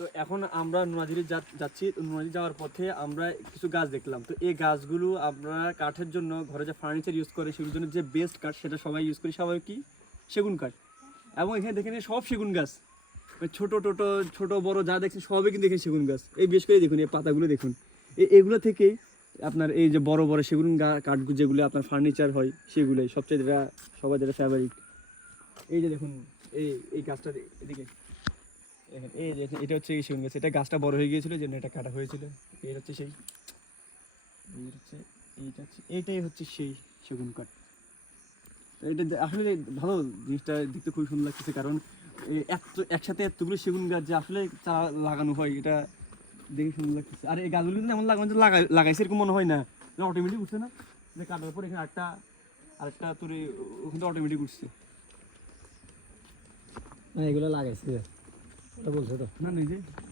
তো এখন আমরা নোয়াদিরি যাচ্ছি। তো নোয়াদিরি যাওয়ার পথে আমরা কিছু গাছ দেখলাম। তো এই গাছগুলো আমরা কাঠের জন্য ঘরে যে ফার্নিচার ইউজ করে, সেগুলোর জন্য যে বেস্ট কাঠ, সেটা সবাই ইউজ করি। সবাই কি? সেগুন কাঠ। এবং এখানে দেখেন সব সেগুন গাছ। ছোট, টোটো, ছোট, বড় যা দেখছেন, সবই কিন্তু এখানে সেগুন গাছ। এই বেশ করে দেখুন, এই পাতাগুলো দেখুন। এগুলো থেকেই আপনার এই যে বড় বড় সেগুন কাঠ যেগুলো আপনার ফার্নিচার হয়, সেগুলোই সবচেয়ে যেটা সবার যেটা ফেভারিট এই যে দেখুন, এই এই গাছটা এদিকে। দেখেন, এই এটা হচ্ছে এই সেগুন গাছ। এটা গাছটা বড় হয়ে গিয়েছিল যে এটা কাটা হয়েছিল। এই হচ্ছে সেই। এই হচ্ছে এইটা হচ্ছে এইটাই হচ্ছে সেই কাঠ। এটা আসলে ভালো জিনিসটা দেখতে সুন্দর কারণ এত একসাথে এতগুলো সেগুন গাছ যে আসলে চারা লাগানো হয়, এটা দেখে সুন্দর লাগতেছে। আর এই গাছগুলো এমন লাগানো যে লাগাই লাগাইছে এরকম মনে হয় না। অটোমেটিক উঠছে না? যে কাটার পর এখানে আরেকটা আরেকটা তোর ওখানে অটোমেটিক উঠছে। না এগুলো লাগাইছে। বলছো তো না নিজে